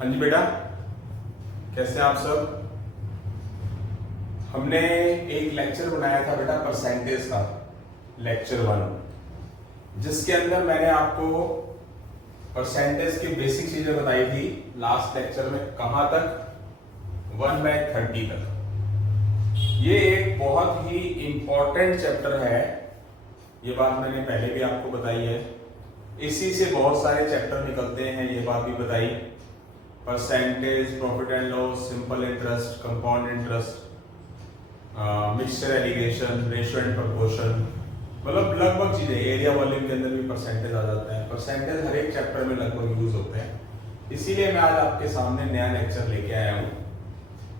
हाँ जी बेटा, कैसे हैं आप सब। हमने एक लेक्चर बनाया था बेटा परसेंटेज का, लेक्चर 1, जिसके अंदर मैंने आपको परसेंटेज की बेसिक चीजें बताई थी। लास्ट लेक्चर में कहां तक, 1/30 तक। ये एक बहुत ही इंपॉर्टेंट चैप्टर है, ये बात मैंने पहले भी आपको बताई है। इसी से बहुत सारे चैप्टर निकलते हैं, ये बात भी बताई। Percentage, profit and loss, simple interest, compound interest, mixture allegation, ratio and proportion, मतलब लगभग चीजें। एरिया वॉल्यूम के अंदर भी परसेंटेज आ जाता है। परसेंटेज हर एक चैप्टर में लगभग यूज होते हैं। इसीलिए मैं आज आपके सामने नया लेक्चर लेके आया हूँ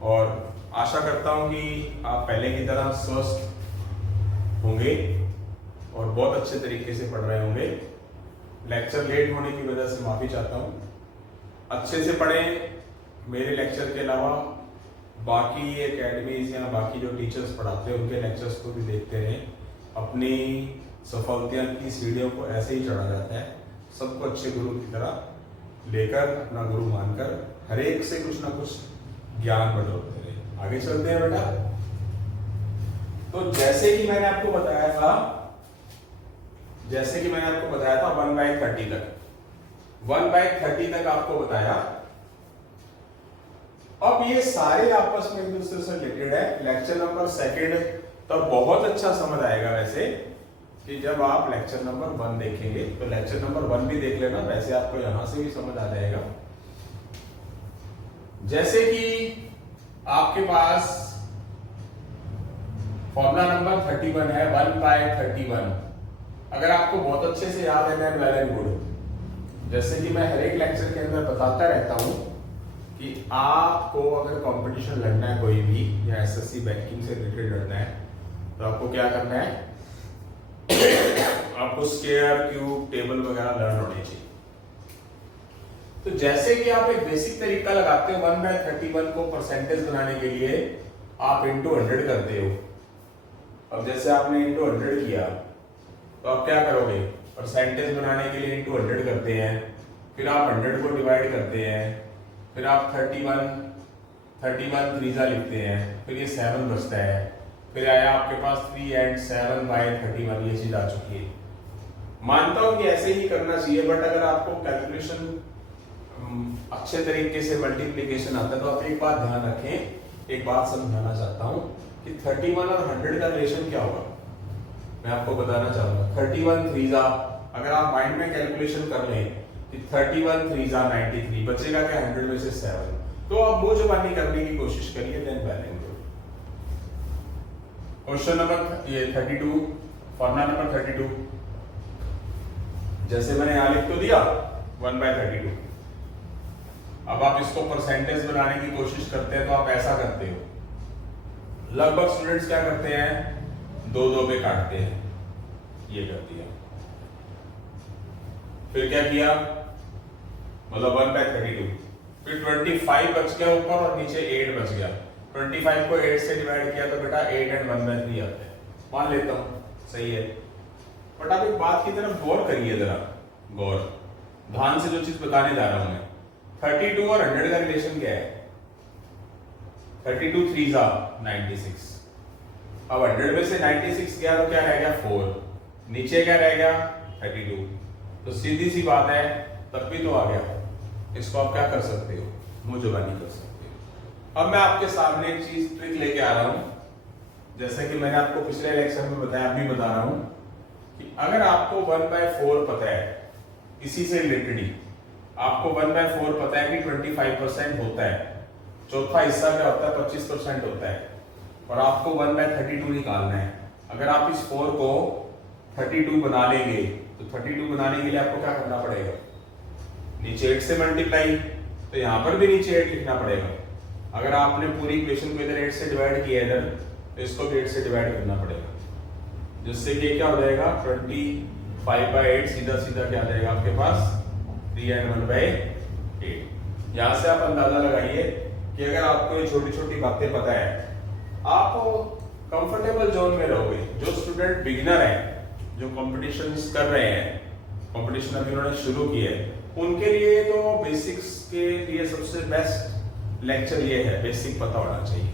और आशा करता हूँ कि आप पहले की तरह स्वस्थ होंगे और बहुत अच्छे तरीके से पढ़ रहे होंगे। लेक्चर लेट होने की वजह से माफी चाहता हूँ। अच्छे से पढ़ें। मेरे लेक्चर के अलावा बाकी एकेडमीज या बाकी जो टीचर्स पढ़ाते हैं उनके लेक्चर्स को भी देखते रहें। अपनी सफलता की सीढ़ियों को ऐसे ही चढ़ा जाता है। सबको अच्छे गुरु की तरह लेकर, अपना गुरु मानकर, हर एक से कुछ ना कुछ ज्ञान बटोरते रहे। आगे चलते हैं बेटा। तो जैसे कि मैंने आपको बताया था 1/30 तक, 1/30 तक आपको बताया। अब ये सारे आपस में एक दूसरे से रिलेटेड है। लेक्चर नंबर 2 तो बहुत अच्छा समझ आएगा वैसे, कि जब आप लेक्चर नंबर 1 देखेंगे तो लेक्चर नंबर 1 भी देख लेना, वैसे आपको यहां से भी समझ आ जाएगा। जैसे कि आपके पास फॉर्मूला नंबर 31 है, 1/31। अगर आपको बहुत अच्छे से याद है, देन वेल एंड गुड। जैसे कि मैं हर एक लेक्चर के अंदर बताता रहता हूं कि आपको अगर कंपटीशन लड़ना है कोई भी, या एसएससी बैंकिंग से रिलेटेड लड़ना है, तो आपको क्या करना है, आपको स्क्वायर, क्यूब, टेबल वगैरह लर्न होने चाहिए। तो जैसे कि आप एक बेसिक तरीका लगाते हो 1/31 को परसेंटेज बनाने के लिए, आप इंटू 100 करते हो। अब जैसे आपने इंटू 100 किया तो आप क्या करोगे, परसेंटेज बनाने के लिए इंटू 100 करते हैं, फिर आप 100 को डिवाइड करते हैं, फिर आप 31 3 लिखते हैं, फिर ये 7 बचता है, फिर आया आपके पास 3 and 7/31। ये चीज आ चुकी है। मानता हूं कि ऐसे ही करना चाहिए, बट अगर आपको कैलकुलेशन अच्छे तरीके से मल्टीप्लीकेशन आता है तो आप एक बात ध्यान रखें। एक बात समझाना चाहता हूं कि 31 और 100 का रिलेशन क्या होगा, मैं आपको बताना चाहूंगा। 31 3 अगर आप माइंड में कैलकुलेशन कर लें कि 31 3 93, बचेगा क्या 100 में से 7। तो आप वो जबानी करने की कोशिश करिए, देन बैलेंस। क्वेश्चन नंबर ये 32, फॉर्मूला नंबर 32, जैसे मैंने यहां लिख तो दिया 1/32। अब आप इसको परसेंटेज बनाने की कोशिश करते हैं तो आप ऐसा करते हो। लगभग स्टूडेंट्स क्या करते हैं, 2 पे काटते हैं, ये कर दिया। फिर क्या किया, मतलब 1/32, फिर 25 बच गया ऊपर और नीचे 8 बच गया। 25 को 8 से डिवाइड किया तो बेटा 8 and 1/3 आता है। मान लेता हूं सही है, बट आप एक बात की तरफ गौर करिए, जरा गौर ध्यान से जो चीज बताने जा रहा हूं मैं। 32 और 100 का रिलेशन क्या है, 32 3 96। अब 100 में से 96 गया तो क्या रह गया 4, नीचे क्या रह गया 32। तो सीधी सी बात है, तब भी तो आ गया। इसको आप क्या कर सकते हो, मुंहजुबानी कर सकते हो। अब मैं आपके सामने एक चीज ट्रिक लेके आ रहा हूं, जैसे कि मैंने आपको पिछले लेक्चर में बताया, अभी बता रहा हूं कि अगर आपको 1/4 पता है, इसी से रिलेटेड ही आपको 1/4 पता है कि 25% होता है, चौथा हिस्सा क्या होता है 25% होता है, और आपको 1/32 निकालना है। अगर आप इस 4 को 32 बना लेंगे तो 32 बनाने के लिए आपको क्या करना पड़ेगा, नीचे 8 से मल्टीप्लाई, तो यहां पर भी नीचे 8 लिखना पड़ेगा। अगर आपने पूरी इक्वेशन को इधर 8 से डिवाइड किया इधर, तो इसको भी 8 से डिवाइड करना पड़ेगा, जिससे कि क्या हो जाएगा 25/8 सीधा सीधा क्या आ जाएगा आपके पास 3 and 1/8। यहां से आप अंदाजा लगाइए कि अगर आपको ये छोटी छोटी बातें पता है, आप कंफर्टेबल जोन में रहोगे। जो स्टूडेंट बिगिनर है, जो कंपटीशन कर रहे हैं, कंपटीशन अभी उन्होंने शुरू किया है, उनके लिए तो बेसिक्स के लिए सबसे बेस्ट लेक्चर ये है, बेसिक पता होना चाहिए।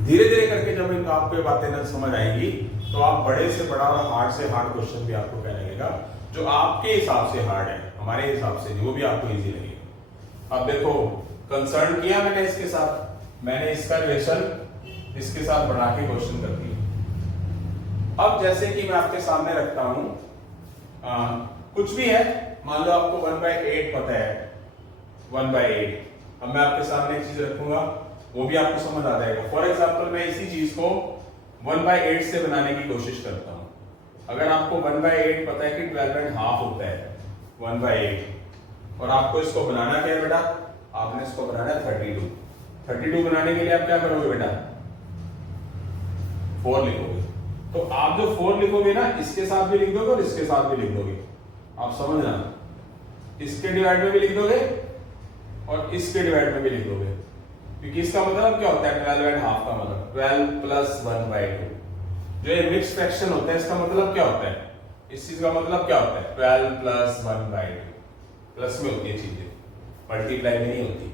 धीरे धीरे करके जब इनका आपको बातें न समझ आएगी तो आप बड़े से बड़ा और हार्ड से हार्ड क्वेश्चन भी आपको क्या लगेगा, जो आपके हिसाब से हार्ड है, हमारे हिसाब से वो भी आपको इजी लगेगा। अब देखो कंसर्न किया मैंने इसके साथ, मैंने इसका रिलेशन इसके साथ बना के क्वेश्चन कर दिया। अब जैसे कि मैं आपके सामने रखता हूं कुछ भी है, मान लो आपको 1/8 पता है, 1/8। अब मैं आपके सामने एक चीज रखूंगा, वो भी आपको समझ आ जाएगा। फॉर एग्जाम्पल मैं इसी चीज को 1/8 से बनाने की कोशिश करता हूं। अगर आपको 1/8 पता है कि 12.5 होता है 1/8, और आपको इसको बनाना क्या है बेटा, आपने इसको बनाना है 32 बनाने के लिए आप क्या करोगे बेटा, 4 लिखोगे। तो आप जो 4 लिखोगे ना, इसके साथ भी लिख दोगे और इसके साथ भी लिख दोगे, आप समझना, इसके डिवाइड में भी लिख दोगे और इसके डिवाइड में भी लिख दोगे, क्योंकि इसका मतलब क्या होता है 12.5 का मतलब 12 + 1/2। जो ये मिक्स फ्रैक्शन होता है इसका मतलब क्या होता है, इस चीज का मतलब क्या होता है 12 + 1/2। प्लस में होती है चीजें, मल्टीप्लाई में नहीं होती।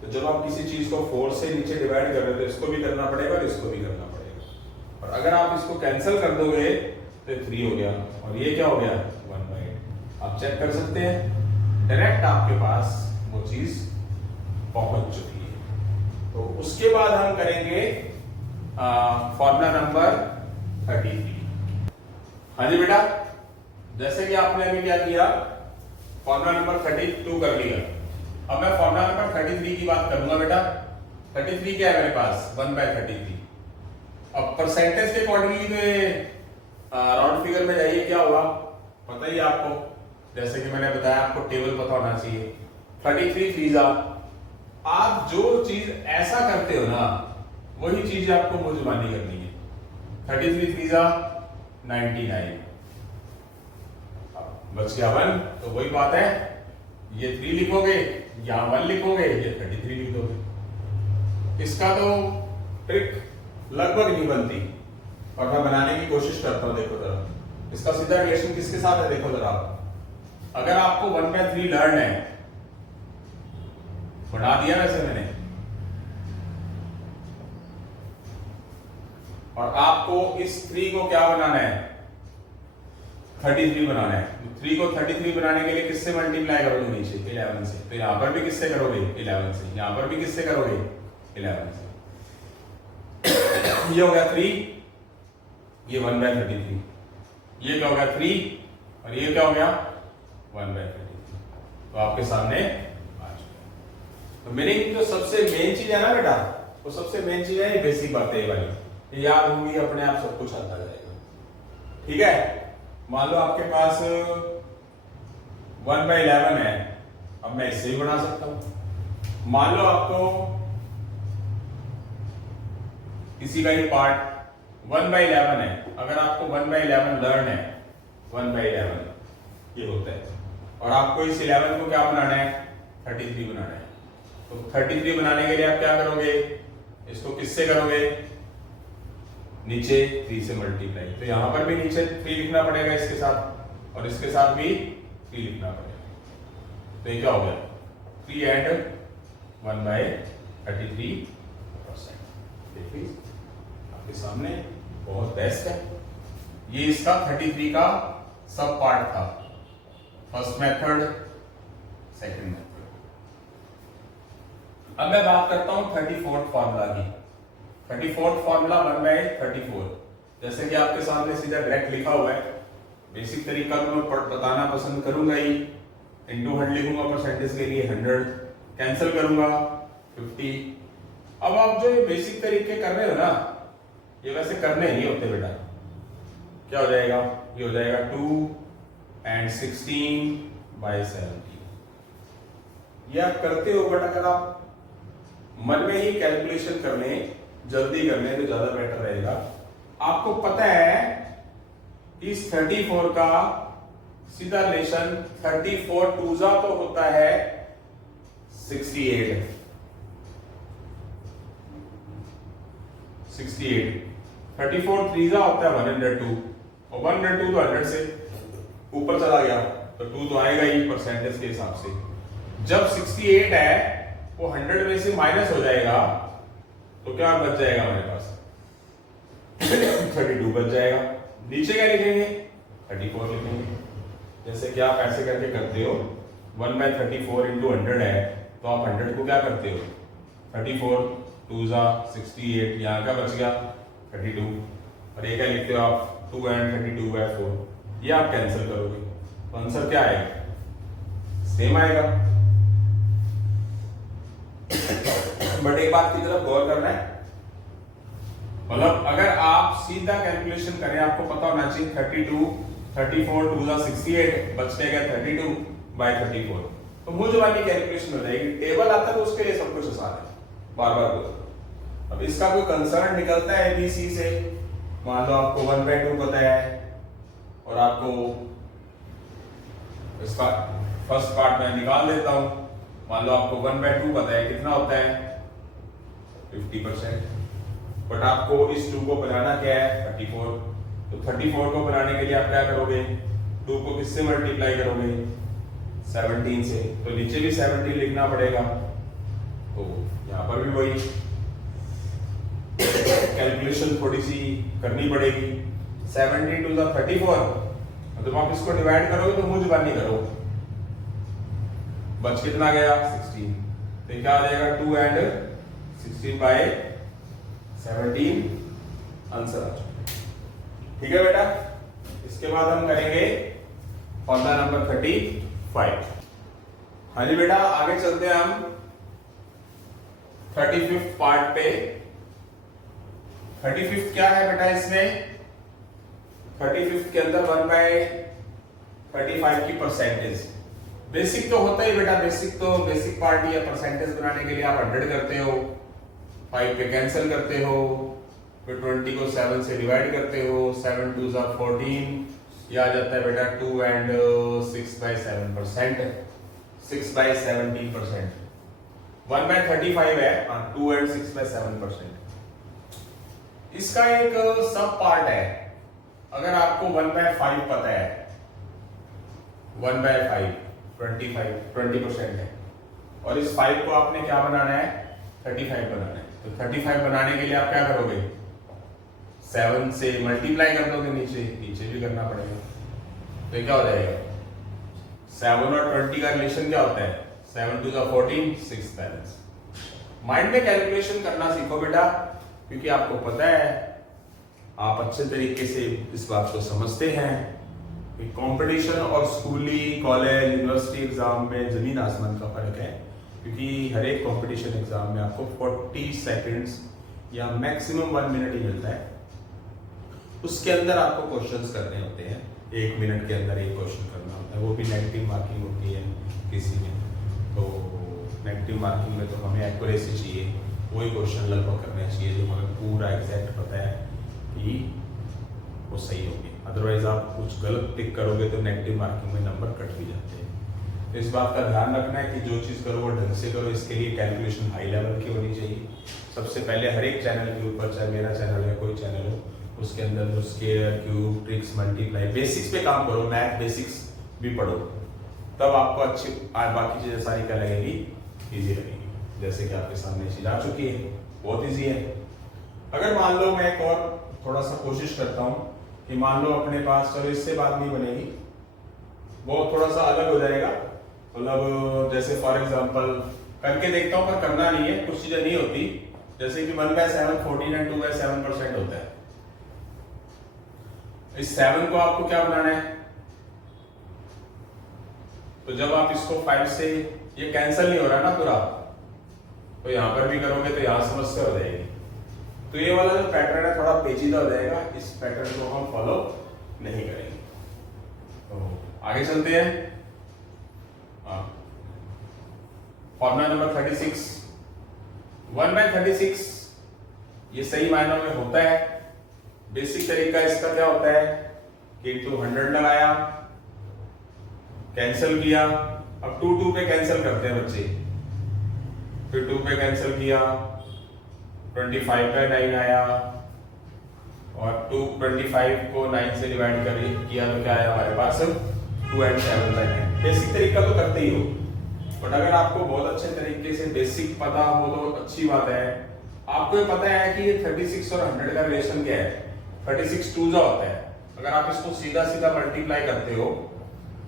तो जब आप किसी चीज को 4 से नीचे डिवाइड कर रहे हो तो इसको भी करना पड़ेगा और इसको भी करना पड़ेगा, और अगर आप इसको कैंसिल कर दोगे तो 3 हो गया और ये क्या हो गया 1/8। आप चेक कर सकते हैं डायरेक्ट आपके पास वो चीज पहुंच चुकी है। तो उसके बाद हम करेंगे फॉर्मूला नंबर 33। हाँ जी बेटा, जैसे कि आपने अभी क्या किया, फॉर्मूला नंबर 32 कर लिया। अब मैं फॉर्मूला नंबर 33 की बात करूंगा बेटा। 33 क्या है मेरे पास 1/33। अब परसेंटेज के अकॉर्डिंगली तो ये राउंड फिगर में जाइए, क्या होगा पता ही आपको, जैसे कि मैंने बताया आपको टेबल पता होना चाहिए। 33 3 आप जो चीज ऐसा करते हो ना वही चीज आपको मुंह जुबानी करनी है। 33 3 99 बच गया 1, तो वही बात है, ये 3 लिखोगे, यहां 1 लिखोगे, ये 33 लिख दोगे। इसका तो ट्रिक लगभग नहीं बनती और मैं बनाने की कोशिश करता हूं। देखो जरा, इसका सीधा रिलेशन किसके साथ है, देखो जरा। अगर आपको 1/3 लर्न है, बना दिया वैसे मैंने, और आपको इस 3 को क्या बनाना है 33 बनाना है। 3 को 33 बनाने के लिए किससे मल्टीप्लाई करोगे, नीचे 11 से, तो यहां पर भी किससे करोगे 11 से, यहां पर भी किससे करोगे 11 से। ये हो गया 3, ये 1/33, ये क्या हो गया 3 और ये क्या हो गया 1/33। तो आपके सामने आ चुका। तो मीनिंग जो सबसे मेन चीज है ना बेटा, वो सबसे मेन चीज है ये बेसिक बातें, ये वाली ये याद होंगी, अपने आप सब कुछ आता जाएगा। ठीक है, मान लो आपके पास 1/11 है, अब मैं इससे भी बना सकता हूं। मान लो आपको किसी का ये पार्ट 1/11 है, अगर आपको 1/11 लर्न है, 1/11 ये होता है, और आपको इस 11 को क्या बनाना है 33 बनाना है। तो 33 बनाने के लिए आप क्या करोगे, इसको किससे करोगे, नीचे 3 से मल्टीप्लाई, तो यहां पर भी नीचे 3 लिखना पड़ेगा इसके साथ, और इसके साथ भी 3 लिखना पड़ेगा। तो ये क्या हो गया 3 एंड 1/33%। देखिए आपके सामने बहुत बेस्ट है। ये इसका 33 का सब पार्ट था, फर्स्ट मेथड सेकंड मेथड। अब मैं बात करता हूं 34th फॉर्मूला की। 34th फॉर्मूला 1/34, जैसे कि आपके सामने सीधा डायरेक्ट लिखा हुआ है। बेसिक तरीका तो मैं बताना पसंद करूंगा ही, इंटू 100 लिखूंगा परसेंटेज के लिए 100, कैंसिल करूंगा 50। अब आप जो ये बेसिक तरीके कर रहे हो ना, ये वैसे करने नहीं होते बेटा। क्या हो जाएगा, ये हो जाएगा 2 and 16/17। ये आप करते हो, बट अगर आप मन में ही कैलकुलेशन कर लें, जल्दी कर लें तो ज्यादा बेटर रहेगा। आपको पता है इस 34 का सीधा रिलेशन 34 2 तो होता है 68, 34 3 होता है 102, और 102 तो 100 से ऊपर चला गया, तो तो 2 तो आएगा ही परसेंटेज के हिसाब से। जब 68 है वो 100 में से माइनस हो जाएगा तो क्या बच जाएगा हमारे पास 32 बच जाएगा। नीचे क्या लिखेंगे 34 लिखेंगे। जैसे कि आप ऐसे करके करते हो 1/34 इंटू 100 है तो आप 100 को क्या करते हो 34 2 जा 68, यहाँ का बच गया 32 और ये क्या लिखते हो आप 2 and 32/4, ये आप कैंसिल करोगे तो आंसर क्या आएगा सेम आएगा। बट एक बात की तरफ गौर करना है, मतलब अगर आप सीधा कैलकुलेशन करें आपको पता होना चाहिए 32 34 2 जा 68 बचने का 32/34, तो मुझ वाली कैलकुलेशन हो जाएगी। टेबल आता है तो उसके लिए सब कुछ आसान है, बार बार बोलो। अब इसका कोई कंसर्न निकलता है एबीसी से, मान लो आपको 1/2 पता है और आपको इसका फर्स्ट पार्ट में निकाल देता हूं, मान लो आपको 1/2 पता है कितना होता है 50%, बट आपको इस 2 को बनाना क्या है 34, तो 34 को बनाने के लिए आप क्या करोगे 2 को किससे मल्टीप्लाई करोगे 17 से, तो नीचे भी 17 लिखना पड़ेगा, तो यहां पर भी वही कैलकुलेशन थोड़ी सी करनी पड़ेगी। 17 2 जा 34, मतलब आप इसको डिवाइड करोगे तो मुझ बानी करो, बच कितना गया 16, तो क्या आ जाएगा 2 and 16/17 आंसर आ चुका। ठीक है बेटा, इसके बाद हम करेंगे फॉर्मूला नंबर 35। हाँ जी बेटा, आगे चलते हैं हम 35th पार्ट पे। 35th क्या है बेटा, इसमें 35th के अंदर 1/35 की परसेंटेज। बेसिक तो होता ही बेटा, बेसिक पार्ट या परसेंटेज बनाने के लिए आप 100 करते हो, 5 पे कैंसिल करते हो, फिर 20 को 7 से डिवाइड करते हो, 7 2 जा 14, ये आ जाता है बेटा 2 and 6/7%, 6/17%। 1/35 है, 2 and 6/7%। इसका एक सब पार्ट है, अगर आपको 1/5 पता है, 1/5 20% है, और इस 5 को आपने क्या बनाना है 35 बनाना है, तो 35 बनाने के लिए आप क्या करोगे 7 से मल्टीप्लाई कर दोगे, नीचे भी करना पड़ेगा, तो क्या हो जाएगा 7 और 20 का रिलेशन क्या होता है 7 2 जा 14, 6 बैलेंस। माइंड में कैलकुलेशन करना सीखो बेटा, क्योंकि आपको पता है, आप अच्छे तरीके से इस बात को समझते हैं कि कंपटीशन और स्कूली कॉलेज यूनिवर्सिटी एग्जाम में जमीन आसमान का फर्क है, क्योंकि हर एक कंपटीशन एग्जाम में आपको 40 सेकंड्स या मैक्सिमम 1 मिनट ही मिलता है, उसके अंदर आपको क्वेश्चंस करने होते हैं, 1 मिनट के अंदर एक क्वेश्चन करना होता है, वो भी नेगेटिव मार्किंग होती है किसी में, तो नेगेटिव मार्किंग में तो हमें एक्यूरेसी चाहिए, वही क्वेश्चन लगभग करना चाहिए जो हमें पूरा एग्जैक्ट पता है कि वो सही होगी, अदरवाइज आप कुछ गलत टिक करोगे तो नेगेटिव मार्किंग में नंबर कट भी जाते हैं। तो इस बात का ध्यान रखना है कि जो चीज़ करो वो ढंग से करो, इसके लिए कैलकुलेशन हाई लेवल की होनी चाहिए। सबसे पहले हर एक चैनल के ऊपर, चाहे मेरा चैनल है कोई चैनल हो, उसके अंदर जो square cube tricks multiply basics पे काम करो, मैथ बेसिक्स भी पढ़ो, तब आपको अच्छी बाकी चीज़ें सारी क्या लगेगी ईजी लगेगी। जैसे कि आपके सामने चीज आ चुकी है, बहुत ईजी है। अगर मान लो मैं एक और थोड़ा सा कोशिश करता हूं कि मान लो अपने पास, चलो इससे बात नहीं बनेगी, वो थोड़ा सा अलग हो जाएगा, मतलब जैसे फॉर एग्जांपल करके देखता हूं, पर करना नहीं है, कुछ चीजें नहीं होती, जैसे कि 1/7 14 and 2/7% होता है। इस 7 को आपको क्या बनाना है, तो जब आप इसको 5 से, ये कैंसिल नहीं हो रहा ना पूरा, तो यहां पर भी करोगे तो यहां समस्या हो जाएगी, तो ये वाला जो पैटर्न है थोड़ा पेचीदा हो जाएगा, इस पैटर्न को हम फॉलो नहीं करेंगे। तो आगे चलते हैं, फॉर्मूला नंबर 36। 1/36 ये सही मायनों में होता है। बेसिक तरीका इसका क्या होता है कि 100 लगाया, कैंसिल किया, अब 2 पे कैंसिल करते हैं बच्चे, फिर 2 पे कैंसिल किया, 25 पे 9 आया, और 25 को 9 से डिवाइड किया तो क्या आया हमारे पास 2 and 7/9। बेसिक तरीका तो करते ही हो, बट अगर आपको बहुत अच्छे तरीके से बेसिक पता हो तो अच्छी बात है। आपको ये पता है कि ये 36 और 100 का रिलेशन क्या है, 36 2 होता है। अगर आप इसको सीधा सीधा मल्टीप्लाई करते हो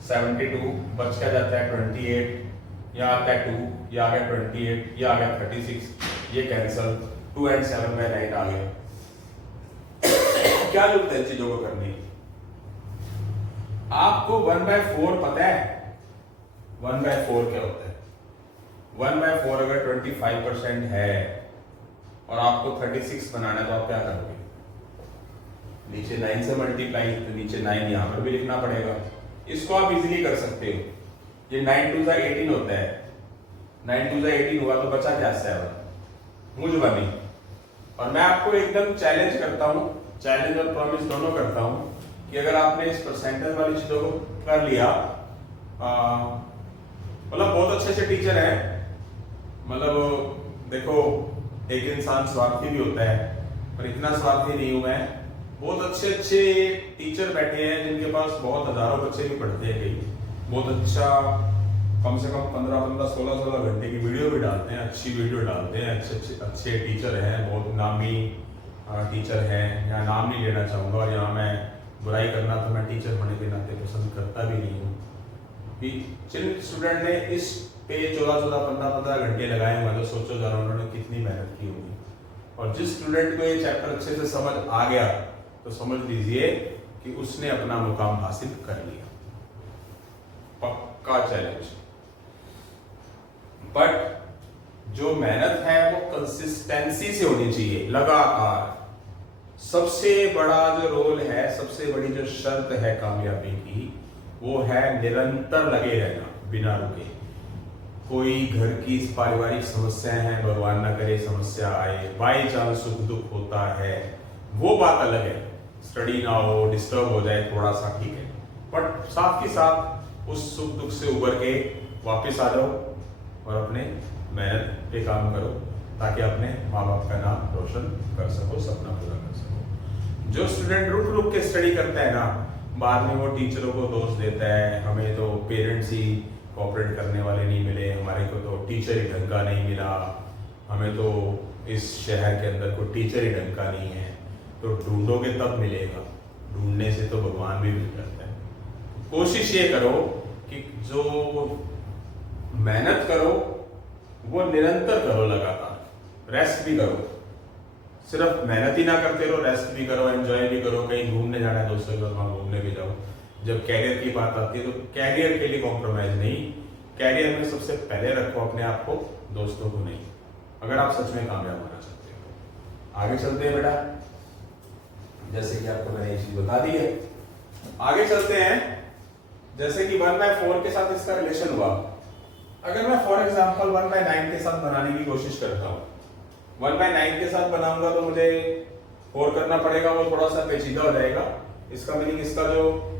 72 बच क्या जाता है 28, यहाँ आता है 2, ये आ गया 28, ये आ गया 36, ये कैंसल, 2 and 7/9 आ गए। क्या जरूरत है इन चीजों को करने की? आपको 1/4 पता है 1/4 क्या होता है? 1/4 अगर 25% है और आपको 36 बनाना है तो आप क्या करोगे? नीचे 9 से मल्टीप्लाई, तो नीचे 9 यहां पर भी लिखना पड़ेगा। इसको आप इजीली कर सकते हो। ये 9 2 18 होता है, 9 2 18 हुआ तो बचा क्या 7, मुझ बनी। और मैं आपको एकदम चैलेंज करता हूं, चैलेंज और प्रॉमिस दोनों करता हूं कि अगर आपने इस परसेंटेज वाली चीजों को कर लिया, मतलब बहुत अच्छे अच्छे टीचर हैं, मतलब देखो एक इंसान स्वार्थी भी होता है, पर इतना स्वार्थी नहीं हूं मैं। बहुत अच्छे अच्छे टीचर बैठे हैं जिनके पास बहुत हजारों बच्चे भी पढ़ते हैं, कई बहुत अच्छा कम से कम 15 16 घंटे की वीडियो भी डालते हैं, अच्छी वीडियो डालते हैं, अच्छे टीचर हैं, बहुत नामी टीचर हैं। यहाँ नाम नहीं लेना चाहूंगा और यहाँ मैं बुराई करना तो मैं टीचर होने के नाते पसंद करता भी नहीं हूँ कि जिन स्टूडेंट ने इस पे 14 घंटे लगाए हुए, तो सोचो जरा उन्होंने कितनी मेहनत की होगी। और जिस स्टूडेंट को ये चैप्टर अच्छे से समझ आ गया तो समझ लीजिए कि उसने अपना मुकाम हासिल कर लिया, पक्का चैलेंज। बट जो मेहनत है वो कंसिस्टेंसी से होनी चाहिए, लगातार। सबसे बड़ा जो रोल है, सबसे बड़ी जो शर्त है कामयाबी की, वो है निरंतर लगे रहना बिना रुके। कोई घर की पारिवारिक समस्याएं हैं, भगवान ना करे समस्या आए, बाई चांस सुख दुख होता है, वो बात अलग है। स्टडी ना हो, डिस्टर्ब हो जाए थोड़ा सा, ठीक है, बट साथ ही साथ उस सुख दुख से उबर के वापस आ जाओ और अपने मेहनत पे काम करो, ताकि अपने माँ बाप का नाम रोशन कर सको, सपना पूरा कर सको। जो स्टूडेंट रुक रुक के स्टडी करता है ना, बाद में वो टीचरों को दोष देता है, हमें तो पेरेंट्स ही कोऑपरेट करने वाले नहीं मिले, हमारे को तो टीचर ही ढंग का नहीं मिला, हमें तो इस शहर के अंदर कोई टीचर ही ढंग का नहीं है। तो ढूंढोगे तब मिलेगा, ढूंढने से तो भगवान भी मिल जाता है। कोशिश ये करो कि जो मेहनत करो वो निरंतर करो, लगातार। रेस्ट भी करो, सिर्फ मेहनत ही ना करते रहो, रेस्ट भी करो, एंजॉय भी करो। कहीं घूमने जाना है दोस्तों के साथ, वहां घूमने भी जाओ। जब कैरियर की बात आती है तो कैरियर के लिए कॉम्प्रोमाइज नहीं, कैरियर में सबसे पहले रखो अपने आप को, दोस्तों को नहीं, अगर आप सच में कामयाब होना चाहते हो। आगे चलते हैं बेटा, जैसे कि आपको मैंने ये चीज बता दी है। आगे चलते हैं, जैसे कि 1/4 के साथ इसका रिलेशन हुआ। अगर मैं फॉर एग्जांपल 1/9 के साथ बनाने की कोशिश करता हूँ, 1/9 के साथ बनाऊंगा तो मुझे 4 करना पड़ेगा, वो थोड़ा सा पेचीदा हो जाएगा। इसका मीनिंग, इसका जो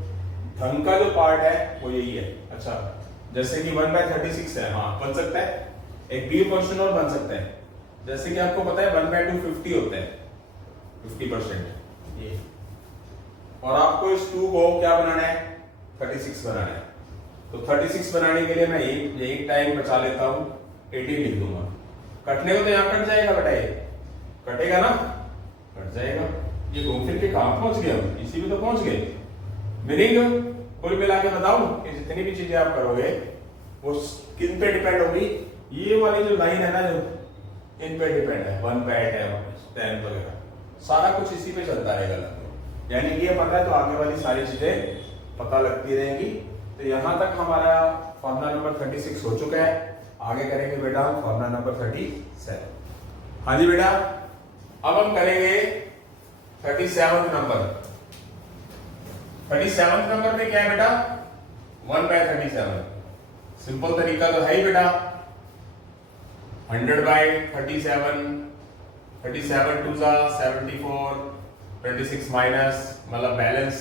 धन का जो पार्ट है वो यही है। अच्छा, जैसे कि 1/36 है, हाँ बन सकता है। एक बी क्वेश्चन और बन सकता है, जैसे कि आपको पता है 1/2 50 होता है, 50% ये। और आपको इस 2 को क्या बनाना है, 36 बनाना है। तो 36 बनाने के लिए मैं यही टाइम बचा लेता हूं, 18 लिख दूंगा। कटने को तो यहाँ कट जाएगा बेटा, ये कटेगा ना, कट जाएगा। ये घूम फिर के कहां पहुंच गए हम, इसी में तो पहुंच गए। मीनिंग कुल मिला के बताऊं कि जितनी भी चीजें आप करोगे वो किन पे डिपेंड होगी, ये वाली जो लाइन है ना, जो इन पे डिपेंड है। 1/10 10 वगैरह सारा कुछ इसी पे चलता रहेगा लगभग। यानी कि ये पता है तो आगे वाली सारी चीजें पता लगती रहेंगी। तो यहां तक हमारा फॉर्मूला नंबर 36 हो चुका है। आगे करेंगे बेटा हम फॉर्मूला नंबर 37। हाँ जी बेटा, अब हम करेंगे 37 नंबर। 37 नंबर में क्या है बेटा, 1/37। सिंपल तरीका तो है ही बेटा, 100/37, 37 2 74, 26 माइनस मतलब बैलेंस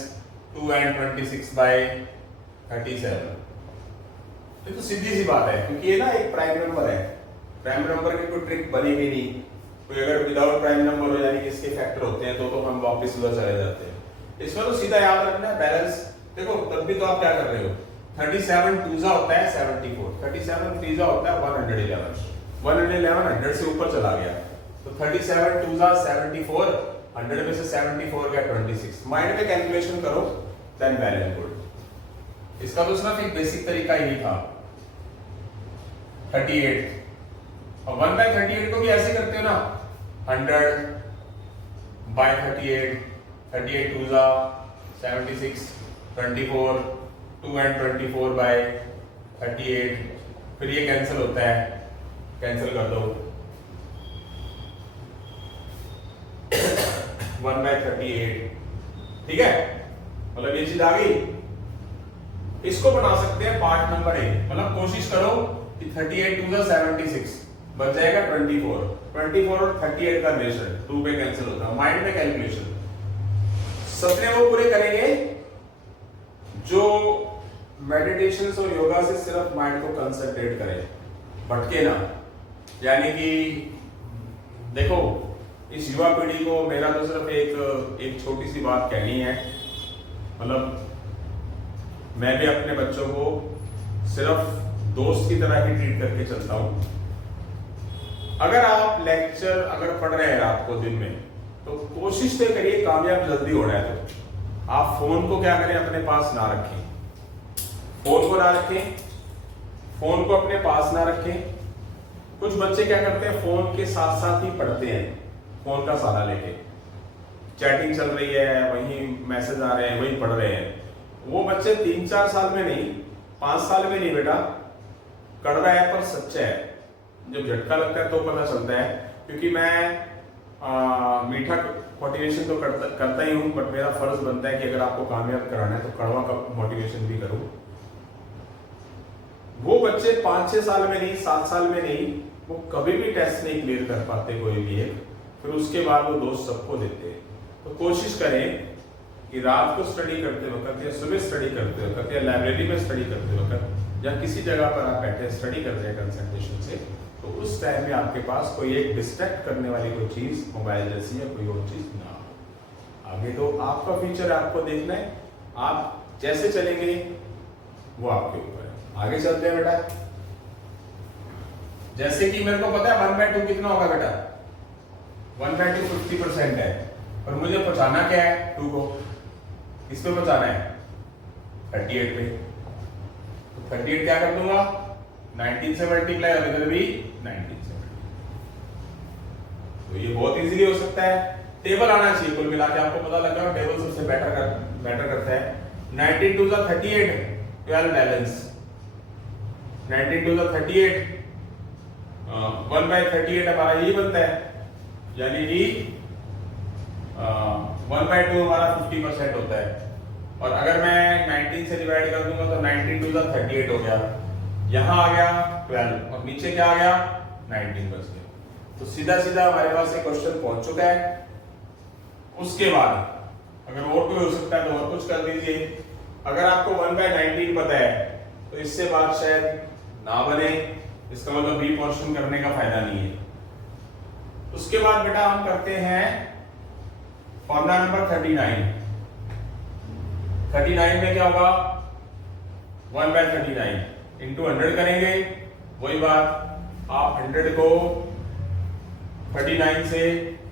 2 and 26/37। ये तो सीधी सी बात है, क्योंकि ये ना एक प्राइम नंबर है। प्राइम नंबर की कोई ट्रिक बनेगी नहीं। कोई अगर विदाउट प्राइम नंबर हो, यानी कि इसके फैक्टर होते हैं, तो हम वापस उधर चले जाते हैं। इसमें तो सीधा याद रखना है बैलेंस। देखो तब भी तो आप क्या कर रहे हो, 37 टूजा होता है 74, 37 थ्रीजा होता है 111, 111 100 से ऊपर चला गया तो 37 टूजा 74, 100 में से 74 गया 26। माइंड में कैलकुलेशन करो, देन वेल एंड गुड। इसका तो सिर्फ एक बेसिक तरीका यही था 38, और 1/38 को भी ऐसे करते हो ना 100/38, 38 टूजा 76, 24, 2 and 24/38, फिर ये कैंसिल होता है, कैंसिल कर दो 1/38, ठीक है। मतलब ये चीज आ गई। इसको बना सकते हैं पार्ट नंबर 1, मतलब कोशिश करो कि 38 टू 76 बच जाएगा 24, 24 और 38 का रिलेशन 2 पे कैंसिल होता है। माइंड में कैलकुलेशन सपने वो पूरे करेंगे जो मेडिटेशन और योगा से सिर्फ माइंड को कंसंट्रेट करें, भटके ना। यानी कि देखो इस युवा पीढ़ी को मेरा तो सिर्फ एक छोटी सी बात कहनी है, मतलब मैं भी अपने बच्चों को सिर्फ दोस्त की तरह ही ट्रीट करके चलता हूं। अगर आप लेक्चर अगर पढ़ रहे हैं रात को दिन में, तो कोशिश तो करिए कामयाब जल्दी होना है तो आप फोन को क्या करें अपने पास ना रखें, फोन को ना रखें, फोन को अपने पास ना रखें। कुछ बच्चे क्या करते हैं फोन के साथ साथ ही पढ़ते हैं, फोन का सहारा लेके, चैटिंग चल रही है वहीं मैसेज आ रहे हैं वहीं पढ़ रहे हैं। वो बच्चे 3-4 साल में नहीं 5 साल में नहीं बेटा, कड़वा है पर सच्चा है। जब झटका लगता है तो पता चलता है, क्योंकि मैं मीठा मोटिवेशन तो करता ही हूं, बट मेरा फर्ज बनता है कि अगर आपको कामयाब कराना है तो कड़वा का मोटिवेशन भी करूं। वो बच्चे 5-6 साल में नहीं 7 साल में नहीं, वो कभी भी टेस्ट नहीं क्लियर कर पाते कोई भी एक, फिर उसके बाद वो दोस्त सबको देते हैं। तो कोशिश करें कि रात को स्टडी करते वक्त या सुबह स्टडी करते वक्त या लाइब्रेरी में स्टडी करते वक्त या किसी जगह पर आप बैठे स्टडी कर रहे हैं कंसंट्रेशन से, तो उस टाइम में आपके पास कोई एक डिस्ट्रैक्ट करने वाली कोई चीज मोबाइल जैसी या कोई और चीज ना हो। आगे तो आपका फ्यूचर आपको देखना है, आप जैसे चलेंगे वो आपके ऊपर है। आगे चलते हैं बेटा। जैसे कि मेरे को पता है 1/2 कितना होगा बेटा, 1/2 50% है, और मुझे पहुंचाना क्या है 2 को, किस पे पहुंचाना है 38 पे। तो 38 क्या कर दूंगा 19 से मल्टीप्लाई, और इधर भी 19 से मल्टीप्लाई। तो ये बहुत इजीली हो सकता है। टेबल आना चाहिए कुल मिला के, आपको पता लग गया टेबल सबसे बेटर करता है। 19 टू 38 12 बैलेंस, 19 टू 38 1/38 हमारा यही बनता है, यानी कि 1/2 हमारा 50% होता है। और अगर मैं 19 से डिवाइड कर दूंगा तो 19 टू 38 हो गया, यहां आ गया 12 और नीचे क्या आ गया 19 बच गया। तो सीधा सीधा हमारे पास एक क्वेश्चन पहुंच चुका है। उसके बाद अगर और कोई हो सकता है तो और कुछ कर दीजिए। अगर आपको 1/19 पता है तो इससे बात शायद ना बने, इसका मतलब बी पोर्शन करने का फायदा नहीं है। उसके बाद बेटा हम करते हैं फॉर्मूला नंबर 39। 39 में क्या होगा 1/39 इंटू 100 करेंगे। वही बात, आप 100 को 39 से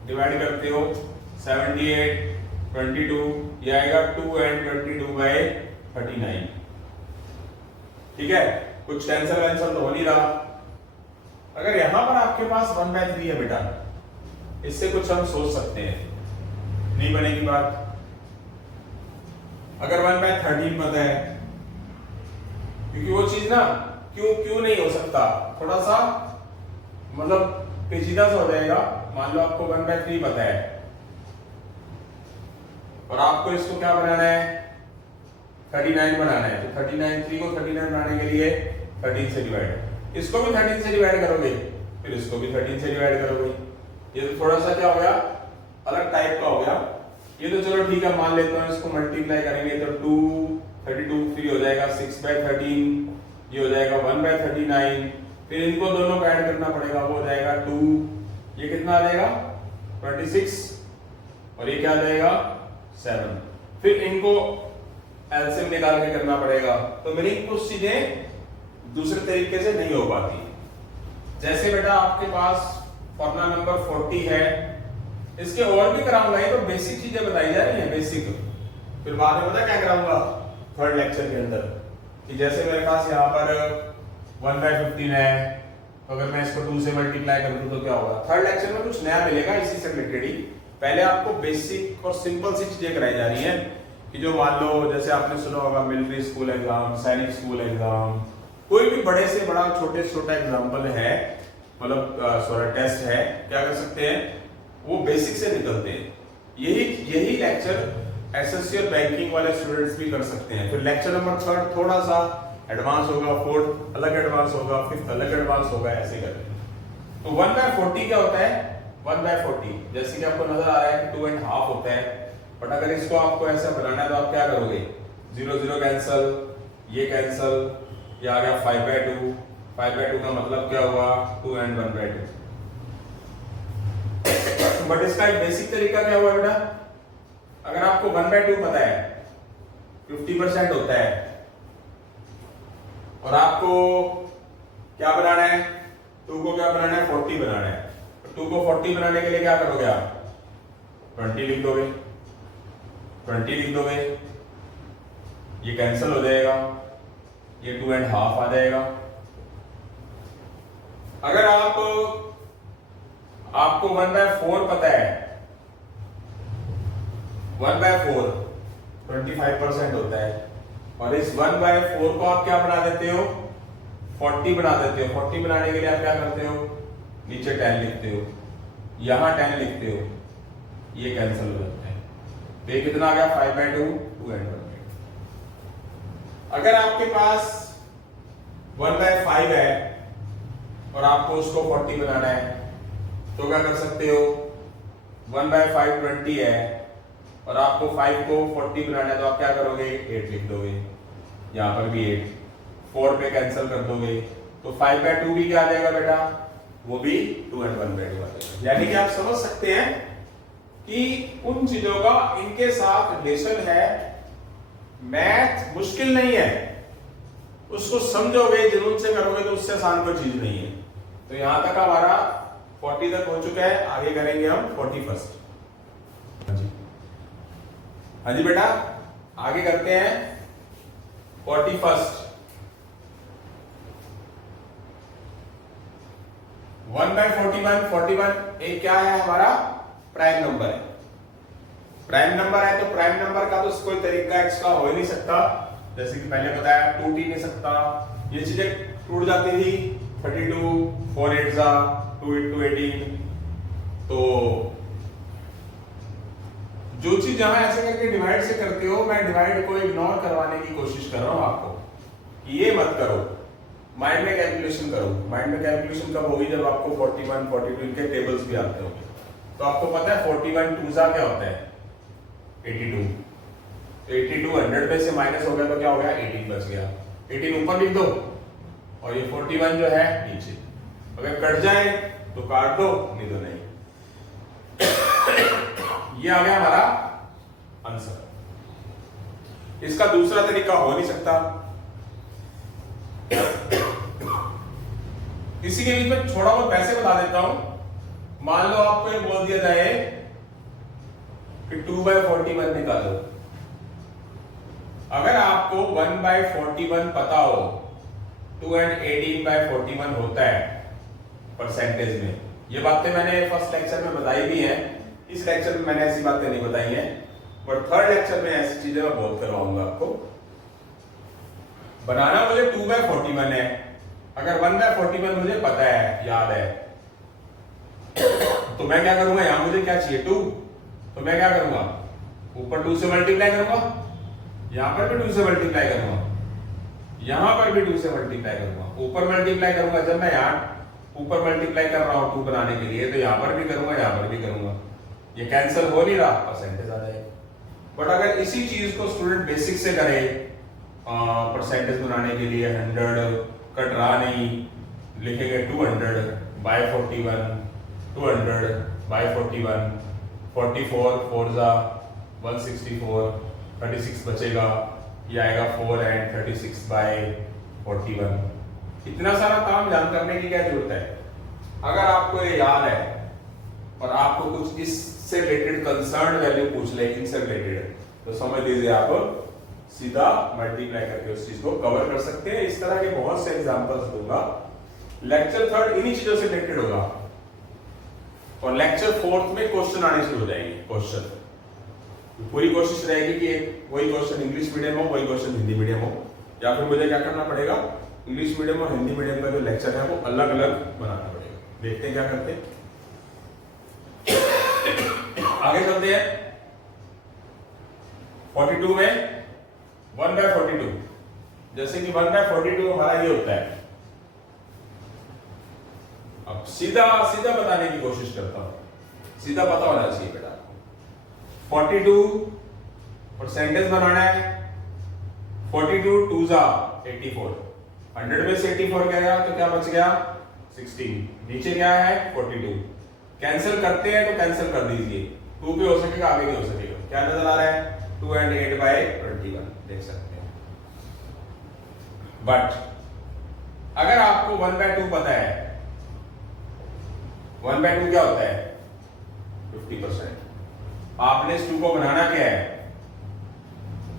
डिवाइड करते हो 78 22, ये आएगा 2 and 22/39। ठीक है, कुछ कैंसिल वैंसिल तो हो नहीं रहा। अगर यहां पर आपके पास 1/3 है बेटा, इससे कुछ हम सोच सकते हैं, नहीं बनेगी बात। अगर 1/13 पता है, क्योंकि वो चीज ना क्यों नहीं हो सकता, थोड़ा सा मतलब पेचीदा सा हो जाएगा। मान लो आपको 1/3 पता है और आपको इसको क्या बनाना है 39 बनाना है, तो 3 को 39 बनाने के लिए 13 से डिवाइड, इसको भी 13 से डिवाइड करोगे, फिर इसको भी 13 से डिवाइड करोगे। ये तो थोड़ा सा क्या हो गया अलग टाइप का हो गया। ये तो चलो ठीक है मान लेता हूं, इसको मल्टीप्लाई करेंगे तो 2 32 फिर हो जाएगा 6/13, ये हो जाएगा 1/39, फिर इनको दोनों को ऐड करना पड़ेगा, वो हो जाएगा 2, ये कितना आ जाएगा 26 और ये क्या आ जाएगा 7। फिर इनको एलसीएम निकाल के करना पड़ेगा, तो मीनिंग कुछ चीजें दूसरे तरीके से नहीं हो पाती। जैसे बेटा आपके पास फॉर्मूला नंबर 40 है, इसके और भी कराऊंगा, ये तो बेसिक चीजें बताई जा रही हैं, बेसिक। फिर बाद में पता क्या कराऊंगा थर्ड लेक्चर के अंदर, कि जैसे मेरे पास यहाँ पर 1/15 है, तो अगर मैं इसको 2 से मल्टीप्लाई कर दूं तो क्या होगा। थर्ड लेक्चर में कुछ नया मिलेगा इसी से रिलेटेड ही। पहले आपको बेसिक और सिंपल सी चीजें कराई जा रही हैं, कि जो मान लो जैसे आपने सुना होगा मिलिट्री स्कूल एग्जाम, सैनिक स्कूल एग्जाम, कोई भी बड़े से बड़ा छोटे से छोटा एग्जाम्पल है, मतलब टेस्ट है, क्या कर सकते हैं, वो बेसिक से निकलते हैं। यही लेक्चर एसएससी और बैंकिंग वाले स्टूडेंट्स भी कर सकते हैं। फिर लेक्चर नंबर 3 थोड़ा सा एडवांस होगा, 4th अलग एडवांस होगा, 5th अलग एडवांस होगा, ऐसे करके। तो 1/40 क्या होता है, 1/40 जैसे कि आपको नजर आ रहा है कि 2.5 होता है, बट अगर इसको आपको ऐसा बनाना है तो आप क्या करोगे, 0 0 कैंसल, ये कैंसल, ये आ गया 5/2, 5/2 का मतलब क्या हुआ 2 and 1/2। बट इसका एक बेसिक तरीका क्या हुआ बेटा, अगर आपको 1/2 पता है 50% होता है, और आपको क्या बनाना है, 2 को क्या बनाना है 40 बनाना है, तो 2 को 40 बनाने के लिए क्या करोगे आप 20 लिख दोगे, 20 लिख दोगे, ये कैंसिल हो जाएगा, ये 2.5 आ जाएगा। अगर आपको 1/4 पता है, 1/4 25% होता है, और इस 1/4 को आप क्या बना देते हो 40 बना देते हो। 40 बनाने के लिए आप क्या करते हो, नीचे 10 लिखते हो, यहां 10 लिखते हो, ये कैंसिल हो जाता है, तो ये कितना आ गया 5/2, 2 and 1/2। अगर आपके पास 1/5 है और आपको उसको 40 बनाना है, तो क्या कर सकते हो, 1/5 20 है और आपको 5 को 40 बनाना है, तो आप क्या करोगे 8 लिख दोगे, यहां पर भी 8, 4 पे कैंसिल कर दोगे, तो 5/2 भी क्या आ जाएगा बेटा, वो भी 2 and 1/2 आ जाएगा। यानी कि आप समझ सकते हैं कि उन चीजों का इनके साथ रिलेशन है। मैथ मुश्किल नहीं है, उसको समझोगे, जुनून से करोगे तो उससे आसान कोई चीज नहीं है। तो यहां तक हमारा 40 तक हो चुका है, आगे करेंगे हम 41st। हाँ जी बेटा, आगे करते हैं 41st। 1/41, 41 एक क्या है हमारा प्राइम नंबर है। प्राइम नंबर है तो प्राइम नंबर का तो कोई तरीका एक्स्ट्रा हो ही नहीं सकता, जैसे कि पहले बताया टूट ही नहीं सकता, ये चीजें टूट जाती थी 32, 4 8 2 8 2 18। तो जो चीज जहां ऐसे करके डिवाइड से करते हो, मैं डिवाइड को इग्नोर करवाने की कोशिश कर रहा हूं आपको, कि ये मत करो, माइंड में कैलकुलेशन करो। माइंड में कैलकुलेशन कब होगी, जब आपको 41 42 इनके टेबल्स भी आते होंगे। तो आपको पता है 41 2 क्या होता है 82, 82 100 पे से माइनस हो गया तो क्या हो गया 18 बच गया, 18 ऊपर लिख दो और ये 41 जो है नीचे। अगर कट जाए तो काट दो, नहीं तो नहीं। ये आ गया हमारा आंसर। इसका दूसरा तरीका हो नहीं सकता। इसी के बीच में थोड़ा बहुत पैसे बता देता हूं। मान लो आपको ये बोल दिया जाए कि 2/41 निकालो। अगर आपको 1/41 पता हो, 2 and 18/41 होता है परसेंटेज में। ये बातें मैंने फर्स्ट लेक्चर में बताई भी हैं, इस लेक्चर में मैंने ऐसी बातें नहीं बताई हैं, बट थर्ड लेक्चर में ऐसी चीजें मैं बहुत करवाऊंगा आपको। बनाना मुझे 2/41 है, अगर 1/41 मुझे पता है, याद है, तो मैं क्या करूंगा, यहां मुझे क्या चाहिए 2, तो मैं क्या करूंगा ऊपर 2 से मल्टीप्लाई करूंगा, यहां पर भी 2 से मल्टीप्लाई करूंगा, यहां पर भी 2 से मल्टीप्लाई करूंगा, ऊपर मल्टीप्लाई करूंगा। जब मैं यहां ऊपर मल्टीप्लाई कर रहा हूं 2 बनाने के लिए, तो यहां पर भी करूंगा, यहां पर भी करूंगा, ये कैंसिल हो नहीं रहा, परसेंटेज आ जाएगा। बट अगर इसी चीज को स्टूडेंट बेसिक से करे, परसेंटेज बनाने के लिए 100 कट रहा नहीं, लिखेंगे 200/41, 200/41, 44 4 164, 36 बचेगा, ये आएगा 4 एंड 36/41। इतना सारा काम जान करने की क्या जरूरत है? अगर आपको ये याद है और आपको कुछ इससे रिलेटेड कंसर्न वैल्यू पूछ ले, इनसे रिलेटेड, तो समझ लीजिए आप सीधा मल्टीप्लाई करके उस चीज को कवर कर सकते हैं। इस तरह के बहुत से एग्जांपल्स दूंगा। लेक्चर 3 इन्हीं चीजों से रिलेटेड होगा और लेक्चर 4 में क्वेश्चन आने शुरू हो जाएंगे। क्वेश्चन पूरी कोशिश रहेगी कि वही क्वेश्चन इंग्लिश मीडियम हो, वही क्वेश्चन हिंदी मीडियम हो, या फिर मुझे क्या करना पड़ेगा, इंग्लिश मीडियम और हिंदी मीडियम का जो लेक्चर है वो अलग अलग बनाना पड़ेगा। देखते हैं क्या करते हैं, आगे चलते हैं। 42 में 1/42, जैसे कि 1/42 हमारा ये होता है। अब सीधा सीधा बताने की कोशिश करता हूं, सीधा पता होना चाहिए बेटा। 42 परसेंटेज बनाना है। 42 2 जा 84, 100 में से 84 गया तो क्या बच गया 16, नीचे क्या है 42। कैंसिल करते हैं तो कैंसिल कर दीजिए, 2 भी हो सकेगा, आगे भी हो सकेगा। क्या नजर आ रहा है 2 and 8/21 देख सकते हैं। बट अगर आपको 1/2 पता है, 1/2 क्या होता है 50%, आपने इस 2 को बनाना क्या है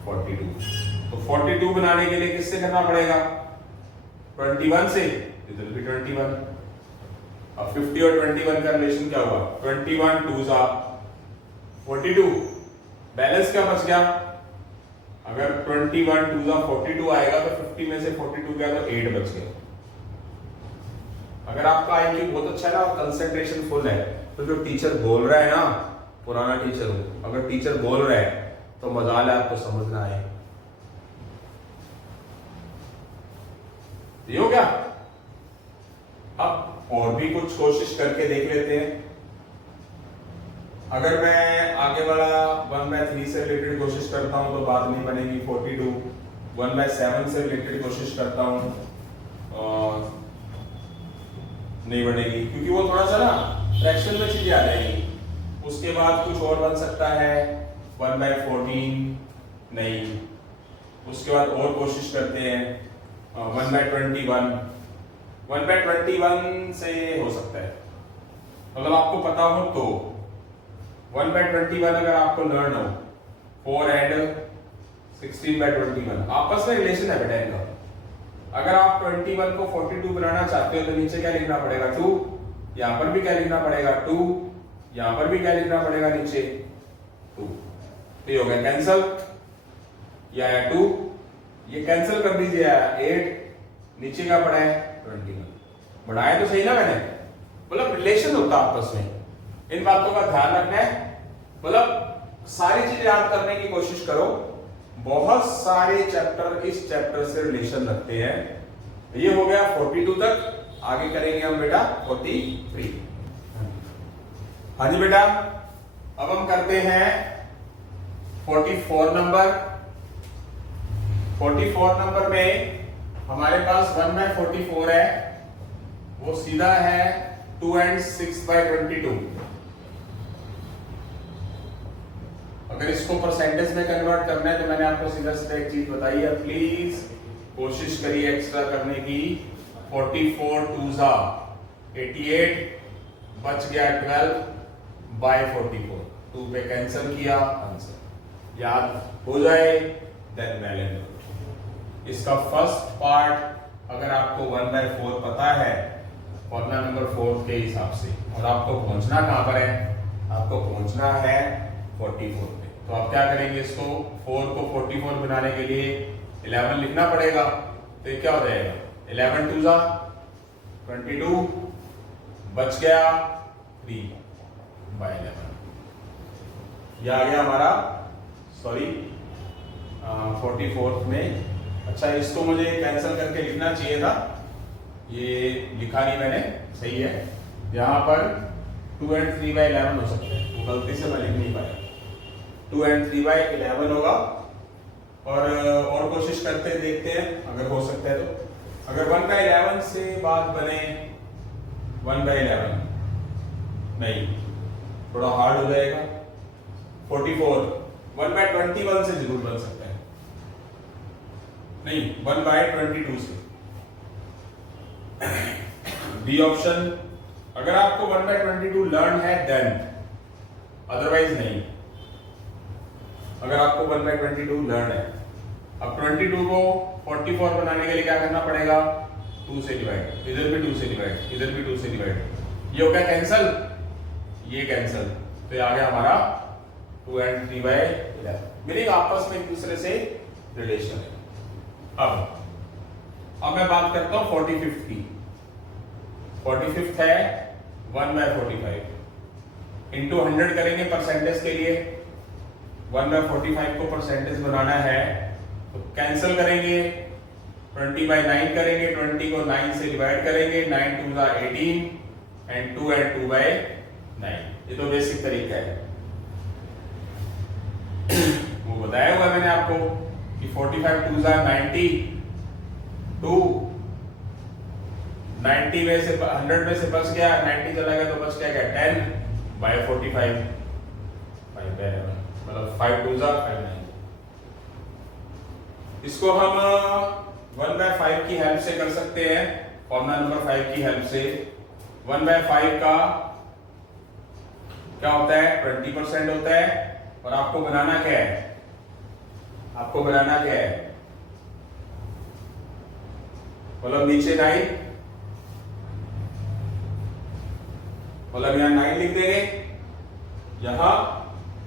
42, तो 42 बनाने के लिए किससे करना पड़ेगा 21 से, इधर भी 21। अब 50 और 21 का रिलेशन क्या हुआ 21 2 जा 42, बैलेंस क्या बच गया, अगर 21 2 जा 42 आएगा तो 50 में से 42 गया तो 8 बच गया। अगर आपका आईक्यू बहुत अच्छा है ना और कंसंट्रेशन फुल है, तो जो टीचर बोल रहा है ना, पुराना टीचर हो, अगर टीचर बोल रहा है तो मजाल है आपको समझना है। ये हो गया। अब और भी कुछ कोशिश करके देख लेते हैं। अगर मैं आगे वाला 1/3 से रिलेटेड कोशिश करता हूं तो बात नहीं बनेगी 42। 1/7 से रिलेटेड कोशिश करता हूं नहीं बनेगी, क्योंकि वो थोड़ा सा ना फ्रैक्शन में चीजें आ जाएंगी। उसके बाद कुछ और बन सकता है 1/14, नहीं। उसके बाद और कोशिश करते हैं 1/21। 1/21 से हो सकता है, मतलब आपको पता हो तो 1/21 अगर आपको लर्न हो 4 and 16/21 आपस में रिलेशन है बेटा इनका। अगर आप 21 को 42 बनाना चाहते हो तो नीचे क्या लिखना पड़ेगा 2, यहां पर भी क्या लिखना पड़ेगा 2, यहां पर भी क्या लिखना पड़ेगा नीचे 2। तो ये हो गया कैंसिल, ये आया 2, ये कैंसिल कर दीजिए 8, नीचे क्या पड़ा है 21। बढ़ाया तो सही ना मैंने, मतलब रिलेशन होता आपस में, इन बातों का ध्यान रखना है। मतलब सारी चीजें याद करने की कोशिश करो, बहुत सारे चैप्टर इस चैप्टर से रिलेशन रखते हैं। ये हो गया 42 तक, आगे करेंगे हम बेटा 43। हाँ जी बेटा, अब हम करते हैं 44 नंबर। 44 नंबर में हमारे पास 1/44 है, वो सीधा है 2 and 6/22। अगर इसको परसेंटेज में कन्वर्ट करना है तो मैंने आपको सीधा सीधा एक चीज बताई है, प्लीज कोशिश करिए एक्स्ट्रा करने की। 44 2 जा 88, बच गया 12/44, 2 पे कैंसिल किया, आंसर याद हो जाए देन वेल एंड गुड। इसका फर्स्ट पार्ट अगर आपको 1/4 पता है फॉर्मूला नंबर 4 के हिसाब से, और आपको पहुंचना कहां पर है, आपको पहुंचना है 44 पे, तो आप क्या करेंगे, इसको 4 को 44 बनाने के लिए 11 लिखना पड़ेगा। तो ये क्या हो जाएगा 11 2 जा 22, बच गया 3/11। ये आ गया हमारा 44 में। अच्छा, इसको मुझे कैंसिल करके लिखना चाहिए था, ये लिखा नहीं मैंने, सही है। यहाँ पर 2 and 3/11 हो सकता है, वो गलती से मैं लिख नहीं पाया, 2 and 3/11 होगा। और कोशिश करते देखते हैं अगर हो सकता है तो। अगर 1/11 से बात बने, 1/11 नहीं, थोड़ा हार्ड हो जाएगा। 44 1/21 से जरूर बन सकता है, नहीं 1/22 से। बी ऑप्शन, अगर आपको 1/22 लर्न है देन, अदरवाइज नहीं। अगर आपको 1/22 लर्न है, अब 22 को 44 बनाने के लिए क्या करना पड़ेगा, 2 से डिवाइड, इधर भी 2 से डिवाइड, इधर भी 2 से डिवाइड, ये हो गया कैंसल, ये कैंसल, तो ये आ गया हमारा 2 and 3/11, मीनिंग आपस में एक दूसरे से रिलेशन है। अब मैं बात करता हूं 45th की। 45th है 1/45 इंटू 100 करेंगे परसेंटेज के लिए। 1/45 को परसेंटेज बनाना है तो कैंसिल करेंगे, 20/9 करेंगे, 20 को 9 से डिवाइड करेंगे, 9 2 जा 18 एंड 2 and 2/9। ये तो बेसिक तरीका है, वो बताया हुआ मैंने आपको कि 45 2 जा 90, 2 90 में से 100 में से बच गया, 90 चला गया तो बच गया क्या 10/45, मतलब 5 2 जा 5 9। इसको हम 1/5 की हेल्प से कर सकते हैं, फॉर्मूला नंबर 5 की हेल्प से। 1/5 का क्या होता है, 20% होता है, और आपको बनाना क्या है, आपको बनाना क्या है, मतलब नीचे 9, मतलब यहां 9 लिख देंगे, यहां